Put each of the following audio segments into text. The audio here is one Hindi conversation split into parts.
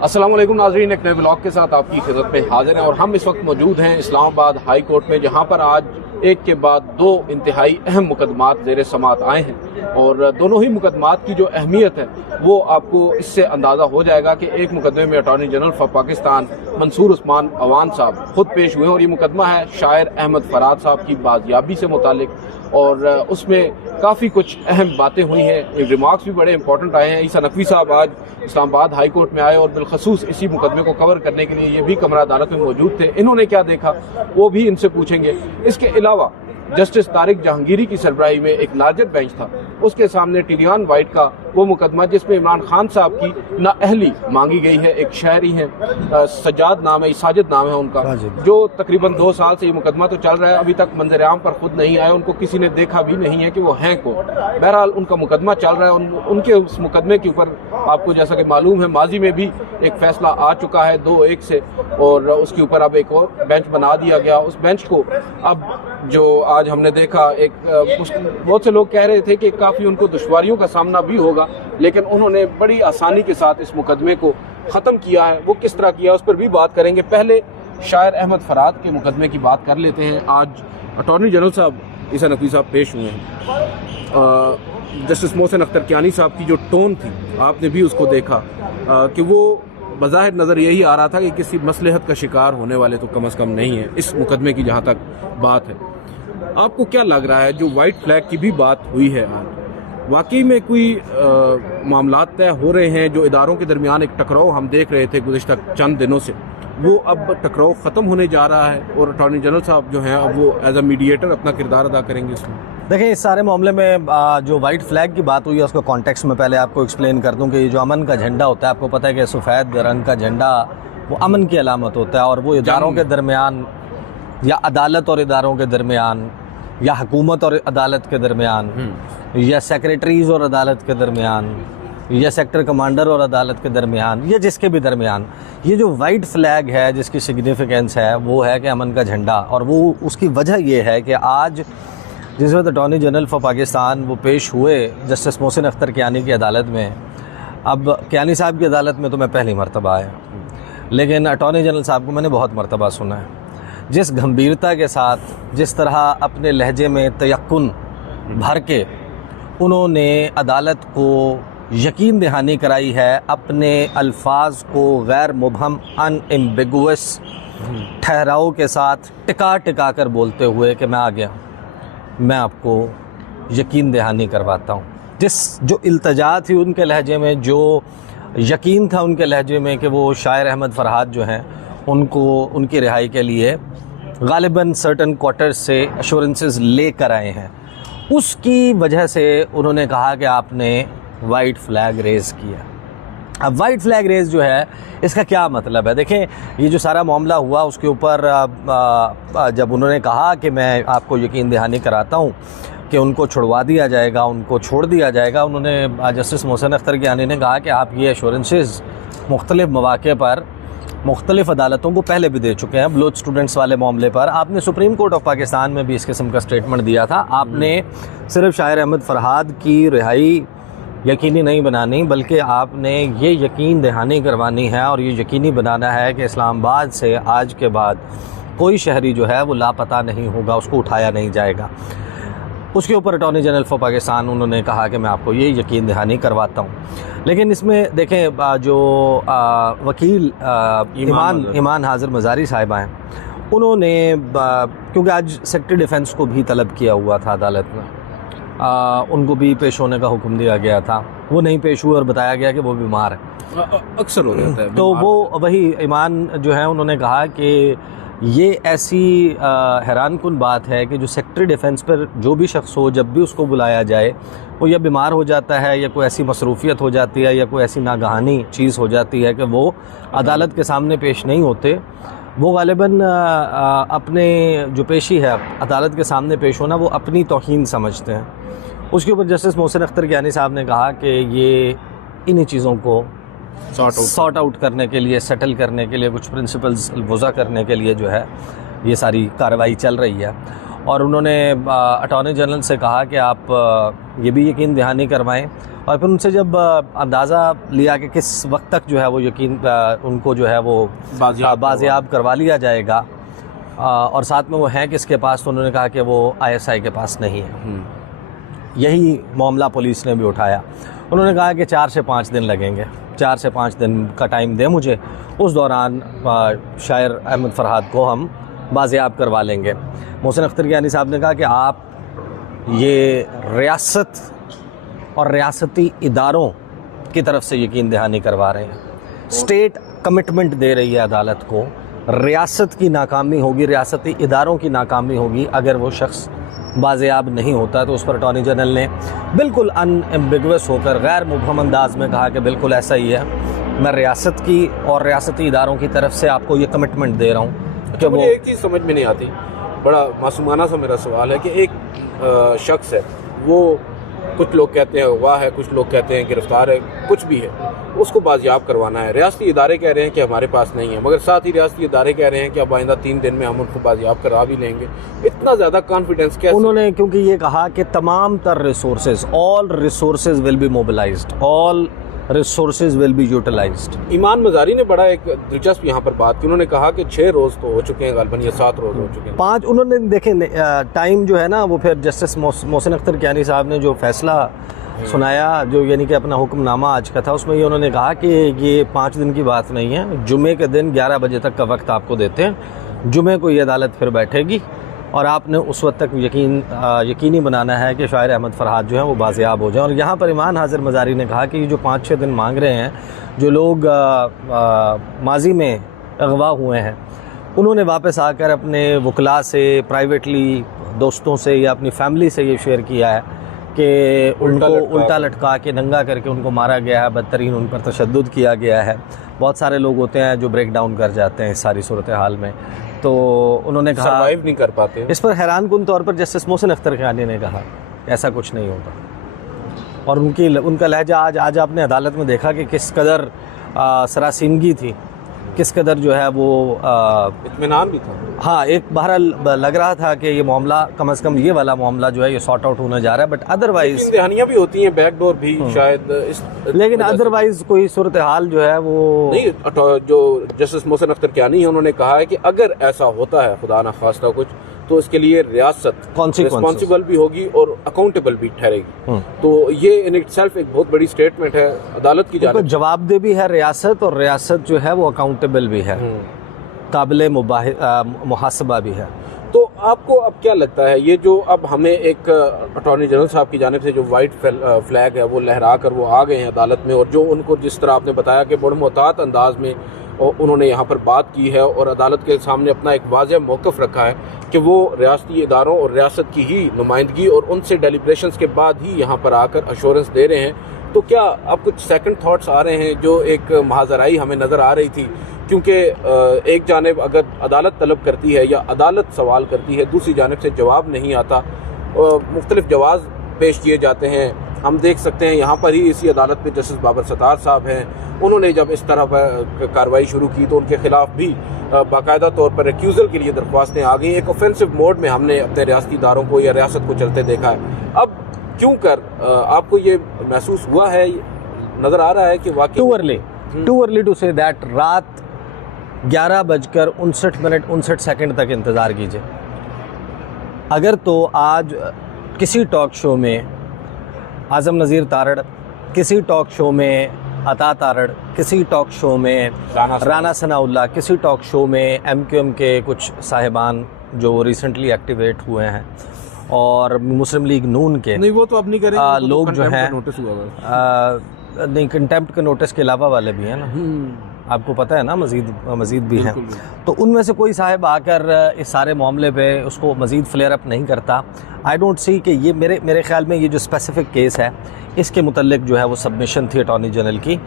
अस्सलाम वालेकुम नाज़रीन, एक नए ब्लॉग के साथ आपकी खिदमत में हाजिर हैं और हम इस वक्त मौजूद हैं इस्लामाबाद हाई कोर्ट में, जहां पर आज एक के बाद दो इंतहाई अहम मुकदमात ज़ेर समात आए हैं और दोनों ही मुकदमात की जो अहमियत है वो आपको इससे अंदाज़ा हो जाएगा कि एक मुकदमे में attorney general for Pakistan Mansoor Usman Awan साहब खुद पेश हुए और ये मुकदमा है शायर अहमद फराद साहब की बाजियाबी से मुतालिक और उसमें काफ़ी कुछ अहम बातें हुई हैं, रिमार्क्स भी बड़े इंपॉर्टेंट आए हैं। ईसा नकवी साहब आज इस्लामाबाद हाई कोर्ट में आए और बिलखसूस इसी मुकदमे को कवर करने के लिए ये भी कमरा अदालत में मौजूद थे। इन्होंने क्या देखा वो भी इनसे पूछेंगे। इसके अलावा जस्टिस तारिक जहांगीरी की सरबराही में एक लार्जर बेंच था, उसके सामने टिलियन वाइट का वो मुकदमा जिसमें इमरान खान साहब की नाअहली मांगी गई है। एक शायरी है, सजाद नाम है, साजिद नाम है उनका, जो तकरीबन 2 साल से ये मुकदमा तो चल रहा है, अभी तक मंजर-ए-आम पर खुद नहीं आए, उनको किसी ने देखा भी नहीं है कि वो हैं कौन। बहरहाल उनका मुकदमा चल रहा है। उनके उस मुकदमे के ऊपर आपको जैसा कि मालूम है माजी में भी एक फैसला आ चुका है 2-1 से और उसके ऊपर अब एक और बेंच बना दिया गया। उस बेंच को अब जो आज हमने देखा, एक बहुत से लोग कह रहे थे कि काफ़ी उनको दुश्वारियों का सामना भी होगा, लेकिन उन्होंने बड़ी आसानी के साथ इस मुकदमे को ख़त्म किया है। वो किस तरह किया उस पर भी बात करेंगे। पहले शायर अहमद फराद के मुकदमे की बात कर लेते हैं। आज अटॉर्नी जनरल साहब ईसा नकवी साहब पेश हुए हैं। जस्टिस मोहसिन अख्तर कियानी साहब की जो टोन थी आपने भी उसको देखा कि वो बज़ाहिर नज़र यही आ रहा था कि किसी मसलहत का शिकार होने वाले तो कम से कम नहीं है इस मुकदमे की जहाँ तक बात है। आपको क्या लग रहा है जो वाइट फ्लैग की भी बात हुई है आज, वाकई में कोई मामलात तय हो रहे हैं? जो इदारों के दरमियान एक टकराव हम देख रहे थे गुज़िश्ता चंद दिनों से, वो अब टकराव ख़त्म होने जा रहा है और अटॉर्नी जनरल साहब जो हैं अब वो एज अ मीडिएटर अपना किरदार अदा करेंगे इसमें। देखिए, इस सारे मामले में जो वाइट फ्लैग की बात हुई है उसका कॉन्टेक्स्ट में पहले आपको एक्सप्लेन कर दूं कि ये जो अमन का झंडा होता है, आपको पता है कि सफ़ेद रंग का झंडा वो अमन की अलामत होता है और वो इदारों के दरमियान या अदालत और इदारों के दरमियान या हुकूमत और अदालत के दरमियान या सेक्रेटरीज़ और अदालत के दरमियान या सेक्टर कमांडर और अदालत के दरमियान या जिसके भी दरमियान ये जो वाइट फ्लैग है जिसकी सिग्निफिकेंस है वो है कि अमन का झंडा। और वो उसकी वजह ये है कि आज जिस वक्त अटॉर्नी जनरल फॉर पाकिस्तान वो पेश हुए जस्टिस मोहसिन अख्तर कियानी की अदालत में, अब कियानी साहब की अदालत में तो मैं पहली मरतबा आया, लेकिन अटॉर्नी जनरल साहब को मैंने बहुत मरतबा सुना है। जिस गंभीरता के साथ, जिस तरह अपने लहजे में तयक्कुन भर के उन्होंने अदालत को यकीन दहानी कराई है, अपने अल्फाज को गैर मुबहम अनएम्बिगुअस ठहराव के साथ टिका टिका कर बोलते हुए कि मैं आ गया, मैं आपको यकीन दहानी करवाता हूँ। जो इल्तजा थी उनके लहजे में, जो यकीन था उनके लहजे में कि वो शायर अहमद फरहाद जो हैं उनको उनकी रिहाई के लिए गालिबन सर्टन क्वार्टर्स से अश्योरेंसेस लेकर आए हैं, उसकी वजह से उन्होंने कहा कि आपने वाइट फ्लैग रेज़ किया। अब वाइट फ्लैग रेज़ जो है इसका क्या मतलब है? देखें, ये जो सारा मामला हुआ उसके ऊपर जब उन्होंने कहा कि मैं आपको यकीन दहानी कराता हूँ कि उनको छुड़वा दिया जाएगा, उनको छोड़ दिया जाएगा, उन्होंने जस्टिस मोहसिन अख्तर कियानी ने कहा कि आप ये एश्योरेंसेस मुख्तलिफ़ मौक़े पर मुख्तलिफ़ अदालतों को पहले भी दे चुके हैं। बलोच स्टूडेंट्स वाले मामले पर आपने सुप्रीम कोर्ट ऑफ पाकिस्तान में भी इस किस्म का स्टेटमेंट दिया था। आपने सिर्फ शायर अहमद फरहाद की रिहाई यकीनी नहीं बनानी, बल्कि आपने ये यकीन दहानी करवानी है और ये यकीनी बनाना है कि इस्लामाबाद से आज के बाद कोई शहरी जो है वो लापता नहीं होगा, उसको उठाया नहीं जाएगा। उसके ऊपर अटॉर्नी जनरल फॉर पाकिस्तान उन्होंने कहा कि मैं आपको ये यकीन दहानी करवाता हूँ। लेकिन इसमें देखें, जो वकील ईमान हाजिर मज़ारी साहिबा हैं, उन्होंने क्योंकि आज सेक्रेटरी डिफेंस को भी तलब किया हुआ था अदालत में, उनको भी पेश होने का हुक्म दिया गया था, वो नहीं पेश हुए और बताया गया कि वो बीमार है। अक्सर हो जाता है। तो वो वही ईमान जो है उन्होंने कहा कि ये ऐसी हैरानकुन बात है कि जो सेक्रेटरी डिफेंस पर जो भी शख्स हो, जब भी उसको बुलाया जाए, वो या बीमार हो जाता है या कोई ऐसी मसरूफियत हो जाती है या कोई ऐसी नागहानी चीज़ हो जाती है कि वो अदालत के सामने पेश नहीं होते। वो गालिबन अपने जो पेशी है अदालत के सामने पेश होना वो अपनी तौहीन समझते हैं। उसके ऊपर जस्टिस मोहसिन अख्तर कियानी साहब ने कहा कि ये इन्हीं चीज़ों को सॉर्ट आउट करने के लिए, सेटल करने के लिए, कुछ प्रिंसिपल्स वज़ा करने के लिए जो है ये सारी कार्रवाई चल रही है। और उन्होंने अटॉर्नी जनरल से कहा कि आप ये भी यकीन दहानी करवाएं, और फिर उनसे जब अंदाज़ा लिया कि किस वक्त तक जो है वो यकीन उनको जो है वो बाजियाब करवा लिया जाएगा, और साथ में वो हैं किसके पास, तो उन्होंने कहा कि वो ISI के पास नहीं है। यही मामला पुलिस ने भी उठाया। उन्होंने कहा कि 4 से 5 दिन लगेंगे, 4 से 5 दिन का टाइम दें मुझे, उस दौरान शायर अहमद फरहाद को हम बाजियाब करवा लेंगे। मोहसिन अख्तर गियानी साहब ने कहा कि आप ये रियासत और रियासती इदारों की तरफ से यकीन दहानी करवा रहे हैं। स्टेट कमिटमेंट दे रही है अदालत को, रियासत की नाकामी होगी, रियासती इदारों की नाकामी होगी अगर वो शख्स बाजियाब नहीं होता। तो उस पर अटॉर्नी जनरल ने बिल्कुल अनएम्बिगुअस होकर गैर मुबहम अंदाज में कहा कि बिल्कुल ऐसा ही है, मैं रियासत की और रियासती इदारों की तरफ से आपको ये कमिटमेंट दे रहा हूँ कि वो। एक चीज़ समझ में नहीं आती, बड़ा मासूमाना सा मेरा सवाल है कि एक शख्स है, वो कुछ लोग कहते हैं अगवा है, कुछ लोग कहते हैं गिरफ्तार है, कुछ भी है, उसको बाजियाब करवाना है। रियासती इदारे कह रहे हैं कि हमारे पास नहीं है, मगर साथ ही रियासती इदारे कह रहे हैं कि अब आइंदा 3 दिन में हम उनको बाजियाब करा भी लेंगे। इतना ज़्यादा कॉन्फिडेंस कैसे? उन्होंने क्योंकि ये कहा कि तमाम तर resources, all resources will be mobilised, all resources will be utilised. Iman Mazari ने बड़ा एक दिलचस्प यहाँ पर बात की, उन्होंने कहा कि 6 रोज़ तो हो चुके हैं गालबन, या 7 रोज़ हो चुके हैं। 5 उन्होंने देखें टाइम जो है ना, वो फिर जस्टिस मोहसिन अख्तर गियानी साहब ने जो फैसला सुनाया, जो यानी कि अपना हुक्मनामा आज का था, उसमें ये उन्होंने कहा कि ये 5 दिन की बात नहीं है, जुमे के दिन 11 बजे तक का वक्त आपको देते हैं, जुमे को ये अदालत फिर बैठेगी और आपने उस वक्त तक यकीनी बनाना है कि शायर अहमद फरहाद जो है वो बाजियाब हो जाए। और यहाँ पर ईमान हाजिर मजारी ने कहा कि ये जो 5-6 दिन मांग रहे हैं, जो लोग माजी में अगवा हुए हैं, उन्होंने वापस आकर अपने वकला से, प्राइवेटली दोस्तों से या अपनी फैमिली से ये शेयर किया है कि उनको उल्टा लटका के नंगा करके उनको मारा गया है, बदतरीन उन पर तशद्दुद किया गया है। बहुत सारे लोग होते हैं जो ब्रेक डाउन कर जाते हैं इस सारी सूरत हाल में, तो उन्होंने कहा सर्वाइव नहीं कर पाते। इस पर हैरान कुन तौर पर जस्टिस मोहसिन अख्तर गियानी ने कहा ऐसा कुछ नहीं होगा। और उनका लहजा आज आपने अदालत में देखा कि किस कदर सरासीमगी थी, किस कदर जो है वो इत्मीनान भी था। हाँ, एक बहरहाल लग रहा था कि ये मामला कम से कम ये वाला मामला जो है ये सॉर्ट आउट होने जा रहा है, बट अदरवाइज दहानियाँ भी होती हैं, बैकडोर भी शायद लेकिन अदरवाइज कोई सूरत हाल जो है वो नहीं। जो जस्टिस मोहसिन अख्तर गियानी है, उन्होंने कहा है कि अगर ऐसा होता है खुदा न खास्ता कुछ, तो इसके लिए रियासत रिस्पॉन्सिबल भी होगी और अकाउंटेबल भी ठहरेगी। तो ये इन इटसेल्फ एक बहुत बड़ी स्टेटमेंट है अदालत की जानिब। जवाबदेह भी है रियासत, और रियासत जो है वो अकाउंटेबल भी है, काबिल मुहासबा भी है। तो आपको अब क्या लगता है, ये जो अब हमें एक अटॉर्नी जनरल साहब की जानिब से जो वाइट फ्लैग है वो लहरा कर वो आ गए हैं अदालत में, और जो उनको जिस तरह आपने बताया कि बड़े मोहतात अंदाज में उन्होंने यहाँ पर बात की है और अदालत के सामने अपना एक वाज़ेह मौक़िफ़ रखा है कि वो रियासती इदारों और रियासत की ही नुमाइंदगी और उनसे डेलिब्रेशंस के बाद ही यहाँ पर आकर अश्योरेंस दे रहे हैं, तो क्या अब कुछ सेकंड थॉट्स आ रहे हैं? जो एक महाजराई हमें नज़र आ रही थी, क्योंकि एक जानिब अगर अदालत तलब करती है या अदालत सवाल करती है, दूसरी जानिब से जवाब नहीं आता, मुख्तलिफ जवाब पेश किए जाते हैं। हम देख सकते हैं यहाँ पर ही इसी अदालत में जस्टिस बाबर सत्तार साहब हैं, उन्होंने जब इस तरह पर कार्रवाई शुरू की तो उनके खिलाफ भी बाकायदा तौर पर रिक्यूज़ल के लिए दरख्वास्तें आ गई। एक ऑफेंसिव मोड में हमने अपने रियासती इदारों को या रियासत को चलते देखा है। अब क्यों कर आपको ये महसूस हुआ है, नज़र आ रहा है कि वाकई too early to say that रात 11:59 तक इंतज़ार कीजिए। अगर तो आज किसी टॉक शो में आज़म नज़ीर तारड़, किसी टॉक शो में अता तारड़, किसी टॉक शो में राना सनाउल्लाह, किसी टॉक शो में MQM के कुछ साहिबान जो रिसेंटली एक्टिवेट हुए हैं और मुस्लिम लीग नून के नहीं, वो तो अब नहीं करेंगे, लोग जो हैं नोटिस हुआ नहीं, कंटेम्प्ट के नोटिस के अलावा वाले भी हैं ना, आपको पता है ना, मज़ीद भी हैं। तो उनमें से कोई साहिब आकर इस सारे मामले पे उसको मज़ीद फ्लेयर अप नहीं करता। आई डोंट सी कि ये मेरे ख्याल में ये जो स्पेसिफिक केस है इसके मुतल्लिक जो है वो सबमिशन थी अटॉर्नी जनरल की।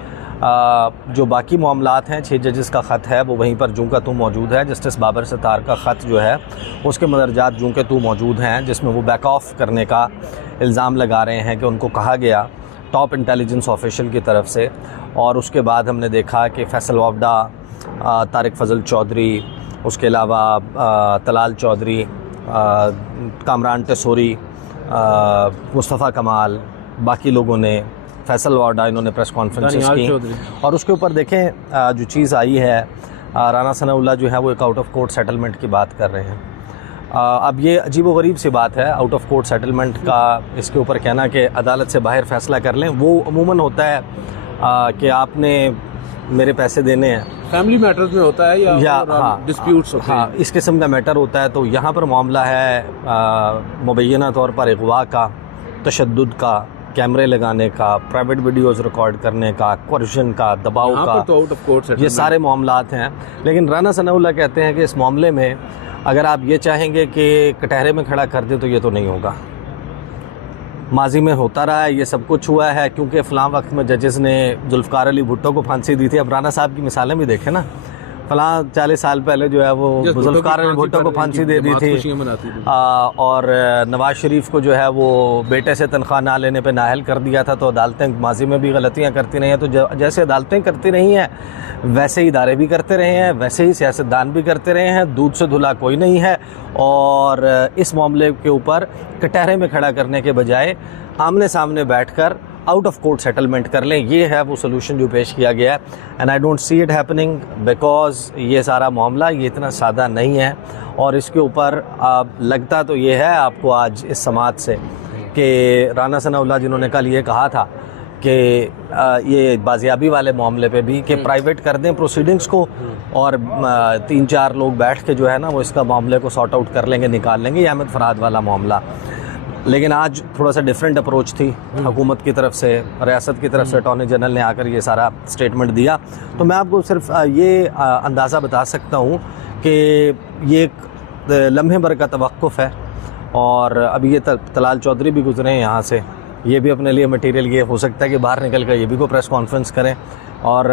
जो बाकी मामलात हैं, 6 जजेस का ख़त है वो वहीं पर जूं का तू मौजूद है। जस्टिस बाबर सत्तार का ख़त जो है उसके मदरजात जूं के तू मौजूद हैं, जिसमें वो बैक ऑफ करने का इल्ज़ाम लगा रहे हैं कि उनको कहा गया टॉप इंटेलिजेंस ऑफिशियल की तरफ से। और उसके बाद हमने देखा कि फैसल वावडा, तारिक फजल चौधरी, उसके अलावा तलाल चौधरी, कामरान टेसोरी, मुस्तफ़ा कमाल, बाकी लोगों ने, फैसल वाडा, इन्होंने प्रेस कॉन्फ्रेंसेस की। और उसके ऊपर देखें जो चीज़ आई है, राना सनाउल्लाह जो है वो एक आउट ऑफ कोर्ट सेटलमेंट की बात कर रहे हैं। अब ये अजीब-व-गरीब सी बात है आउट ऑफ कोर्ट सेटलमेंट का, इसके ऊपर कहना कि अदालत से बाहर फ़ैसला कर लें। वो अमूमन होता है कि आपने मेरे पैसे देने हैं, फैमिली मैटर्स में होता है या हाँ, डिस्प्यूट्स होते हैं, इस किस्म का मैटर होता है। तो यहाँ पर मामला है मुबैना तौर पर अगवा का, तशद्दुद का, कैमरे लगाने का, प्राइवेट वीडियोज़ रिकॉर्ड करने का, कोर्शन का, दबाव का, तो आउट ऑफ कोर्ट ये सारे मामलात हैं। लेकिन राना सनाउल्लाह कहते हैं कि इस मामले में अगर आप ये चाहेंगे कि कटहरे में खड़ा कर दें तो ये तो नहीं होगा। माजी में होता रहा है, ये सब कुछ हुआ है, क्योंकि फ़लाँ वक्त में जजेस ने जुल्फ़कार अली भुट्टो को फांसी दी थी। अब राना साहब की मिसालें भी देखें ना, फ़लाँ 40 साल पहले जो है वो जुल्फ़कार अली भुट्टो को फांसी दे दी थी, और नवाज़ शरीफ को जो है वो बेटे से तनख्वाह ना लेने पे नाअहल कर दिया था। तो अदालतें माजी में भी गलतियाँ करती रही हैं। तो जैसे अदालतें करती रही हैं वैसे ही इदारे भी करते रहे हैं, वैसे ही सियासतदान भी करते रहे हैं। दूध से धुला कोई नहीं है। और इस मामले के ऊपर कटहरे में खड़ा करने के बजाय आमने सामने बैठकर आउट ऑफ कोर्ट सेटलमेंट कर लें, ये है वो सोल्यूशन जो पेश किया गया है। And I don't see it happening because ये सारा मामला ये इतना सादा नहीं है। और इसके ऊपर लगता तो ये है आपको आज इस समात से कि राना सनाउल्लाह जिन्होंने कल ये कहा था कि ये बाजियाबी वाले मामले पे भी कि प्राइवेट कर दें प्रोसीडिंग्स को, और 3-4 लोग बैठ के जो है ना वो इसका मामले को सॉर्ट आउट कर लेंगे, निकाल लेंगे, ये अहमद फराद वाला मामला। लेकिन आज थोड़ा सा डिफरेंट अप्रोच थी हुकूमत की तरफ से, रियासत की तरफ से। अटॉर्नी जनरल ने आकर ये सारा स्टेटमेंट दिया। तो मैं आपको सिर्फ ये अंदाज़ा बता सकता हूँ कि ये एक लम्हे भर का तवक्कुफ़ है। और अभी ये तलाल चौधरी भी गुजरे हैं यहाँ से, ये भी अपने लिए मटेरियल, ये हो सकता है कि बाहर निकल कर ये भी कोई प्रेस कॉन्फ्रेंस करें। और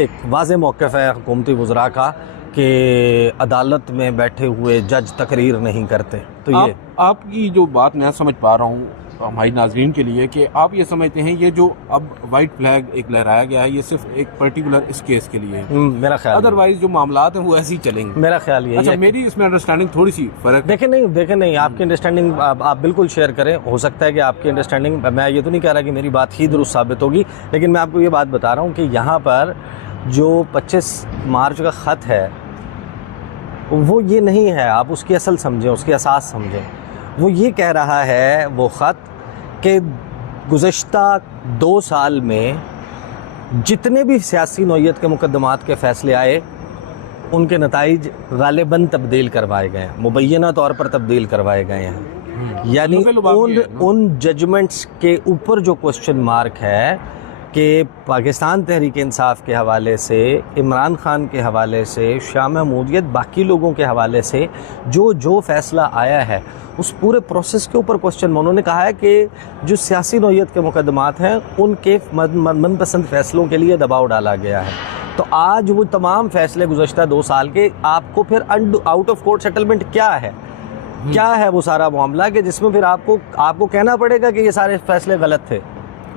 एक वाज़ेह मौक़िफ़ है हुकूमती वज़रा का कि अदालत में बैठे हुए जज तकरीर नहीं करते। तो ये आपकी जो बात मैं समझ पा रहा हूँ हमारी नाज़रीन के लिए, कि आप ये समझते हैं ये जो अब वाइट फ्लैग एक लहराया गया है ये सिर्फ एक पर्टिकुलर इस केस के लिए है, मेरा ख्याल, अदरवाइज जो मामलात हैं वो ऐसे ही चलेंगे। मेरा ख्याल ये अच्छा, मेरी इसमें अंडरस्टैंडिंग थोड़ी सी फ़र्क। देखें नहीं, आपकी अंडरस्टैंडिंग आप बिल्कुल शेयर करें। हो सकता है कि आपकी अंडरस्टैंडिंग, मैं ये तो नहीं कह रहा कि मेरी बात ही दुरुस्त साबित होगी, लेकिन मैं आपको ये बात बता रहा हूँ कि यहाँ पर जो 25 मार्च का ख़त है वो ये नहीं है, आप उसकी असल समझें, उसकी असास समझें। वो ये कह रहा है वो ख़त कि गुज़श्ता 2 साल में जितने भी सियासी नौइयत के मुकदमात के फ़ैसले आए उनके नताइज गालिबन तब्दील करवाए गए हैं, मुबैना तौर पर तब्दील करवाए गए हैं। यानी उन जजमेंट्स के ऊपर जो क्वेश्चन मार्क है कि पाकिस्तान तहरीक इंसाफ के हवाले से, इमरान ख़ान के हवाले से, शाह महमूदियत, बाकी लोगों के हवाले से जो फ़ैसला आया है उस पूरे प्रोसेस के ऊपर क्वेश्चन। उन्होंने कहा है कि जो सियासी नौइयत के मुकदमात हैं उनके मनपसंद फ़ैसलों के लिए दबाव डाला गया है। तो आज वो तमाम फ़ैसले गुज़श्ता 2 साल के, आपको फिर आउट ऑफ कोर्ट सेटलमेंट क्या है, क्या है वो सारा मामला कि जिसमें फिर आपको कहना पड़ेगा कि ये सारे फ़ैसले गलत थे,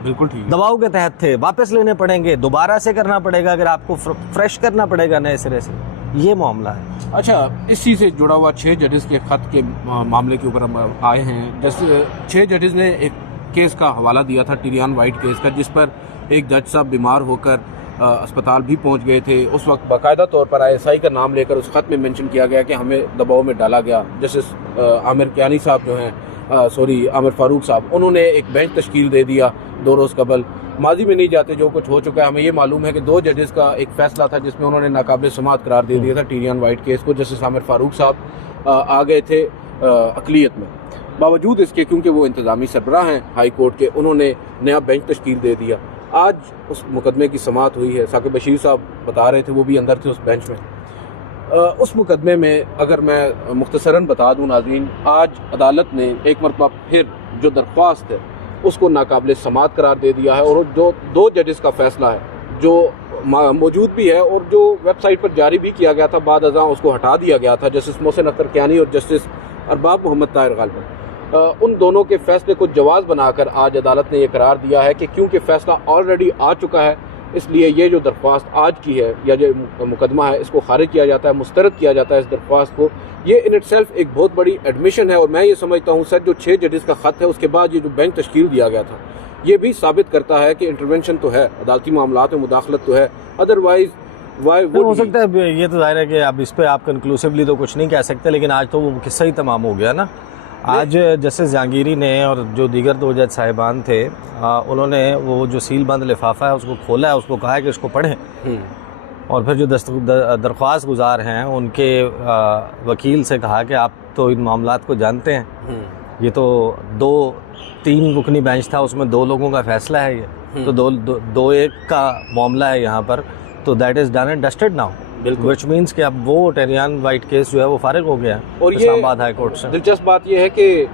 बिल्कुल ठीक, दबाव के तहत थे, वापस लेने पड़ेंगे, दोबारा से करना पड़ेगा, अगर आपको फ्रेश करना पड़ेगा नए सिरे से, ये मामला है। अच्छा, इसी से जुड़ा हुआ 6 जजेस के ख़त के मामले के ऊपर हम आए हैं। जैसे 6 जजेस ने एक केस का हवाला दिया था, टिरियन वाइट केस का, जिस पर एक जज साहब बीमार होकर अस्पताल भी पहुंच गए थे। उस वक्त बाकायदा तौर पर ISI का नाम लेकर उस ख़त में मेंशन किया गया कि हमें दबाव में डाला गया। जस्टिस आमिर कियानी साहब जो हैं, आमिर फारूक साहब, उन्होंने एक बेंच तश्कील दे दिया 2 रोज़ कबल। माजी में नहीं जाते, जो कुछ हो चुका है हमें ये मालूम है कि 2 जजेस का एक फ़ैसला था जिसमें उन्होंने नाकाबिल समाअत करार दे दिया था टिरियन वाइट केस को। जस्टिस आमिर फारूक साहब आ गए थे अक़लियत में, बावजूद इसके क्योंकि वो इंतज़ामी सरबराह हैं हाई कोर्ट के, उन्होंने नया बेंच तश्कील दे दिया। आज उस मुकदमे की समाअत हुई है, साकिब बशीर साहब बता रहे थे, वो भी अंदर थे उस बेंच में। उस मुकदमे में अगर मैं मुख्तसरन बता दूं नाज़रीन, आज अदालत ने एक मरतबा फिर जो दरख्वास्त है उसको नाकाबिल समाअत करार दे दिया है। और जो 2 जजेस का फ़ैसला है जो मौजूद भी है और जो वेबसाइट पर जारी भी किया गया था, बाद अज़ां उसको हटा दिया गया था, जस्टिस मोहसिन अख्तर कियानी और जस्टिस अरबाब मोहम्मद ताहिर गालिबन, उन दोनों के फैसले को जवाज़ बनाकर आज अदालत ने यह करार दिया है कि क्योंकि फ़ैसला ऑलरेडी आ चुका है, इसलिए ये जो दरख्वास्त आज की है या जो मुकदमा है इसको खारिज किया जाता है, मुस्तरद किया जाता है इस दरख्वास्त को, ये इन इटसेल्फ एक बहुत बड़ी एडमिशन है। और मैं ये समझता हूँ सर जो 6 जजेस का ख़त है उसके बाद ये जो बेंच तश्कील दिया गया था ये भी साबित करता है कि इंटरवेंशन तो है, अदालती मामलात में मुदाखलत तो है, अदरवाइज हो सकता है। ये तो जाहिर है कि अब इस पे आप कंक्लूसिवली तो कुछ नहीं कह सकते, लेकिन आज तो वो किस्सा ही तमाम हो गया ना। आज जस्टिस जहांगीरी ने और जो दीगर 2 जज साहिबान थे उन्होंने वो जो सील बंद लिफाफा है उसको खोला है, उसको कहा है कि इसको पढ़ें, और फिर जो दरख्वास्त गुजार हैं उनके वकील से कहा कि आप तो इन मामलात को जानते हैं, ये तो 2-3 रुकनी बेंच था, उसमें 2 लोगों का फैसला है, ये तो 2-1 का मामला है यहाँ पर, तो that is done and dusted now, which means कि अब वो टेरियान वाइट केस जो है वो फारिग हो गया और इस्लामाबाद हाई कोर्ट से। दिलचस्प बात यह है कि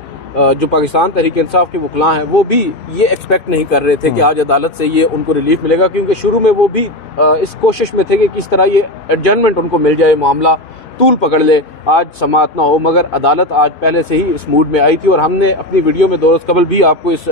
जो पाकिस्तान तहरीक इंसाफ के वकला हैं वो भी ये एक्सपेक्ट नहीं कर रहे थे कि आज अदालत से ये उनको रिलीफ मिलेगा, क्योंकि शुरू में वो भी इस कोशिश में थे कि किस तरह ये एडजर्नमेंट उनको मिल जाए, मामला तूल पकड़ ले, आज समाअत ना हो। मगर अदालत आज पहले से ही इस मूड में आई थी और हमने अपनी वीडियो में 2 रोज़ कबल भी आपको इस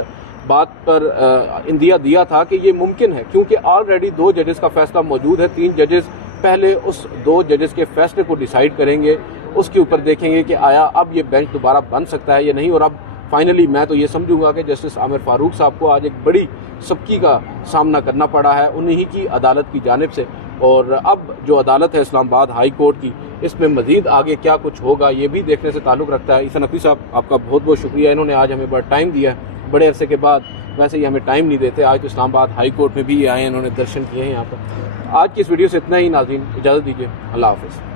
बात पर इंदिया दिया था कि ये मुमकिन है, क्योंकि ऑलरेडी 2 जजेस का फैसला मौजूद है। 3 जजेस पहले उस 2 जजेस के फैसले को डिसाइड करेंगे, उसके ऊपर देखेंगे कि आया अब ये बेंच दोबारा बन सकता है या नहीं। और अब फाइनली मैं तो ये समझूंगा कि जस्टिस आमिर फारूक साहब को आज एक बड़ी सबकी का सामना करना पड़ा है उन्हीं की अदालत की जानिब से। और अब जो अदालत है इस्लामाबाद हाई कोर्ट की, इसमें मजीद आगे क्या कुछ होगा ये भी देखने से ताल्लुक़ रखता है। ईसा नकवी साहब आपका बहुत बहुत शुक्रिया, इन्होंने आज हमें बड़ा टाइम दिया है, बड़े अरसे के बाद, वैसे ही हमें टाइम नहीं देते। आज तो इस्लामाबाद हाई कोर्ट में भी आए हैं, इन्होंने दर्शन किए हैं यहाँ पर। आज की इस वीडियो से इतना ही नाज़रीन, इजाज़त दीजिए, अल्लाह हाफ़िज़।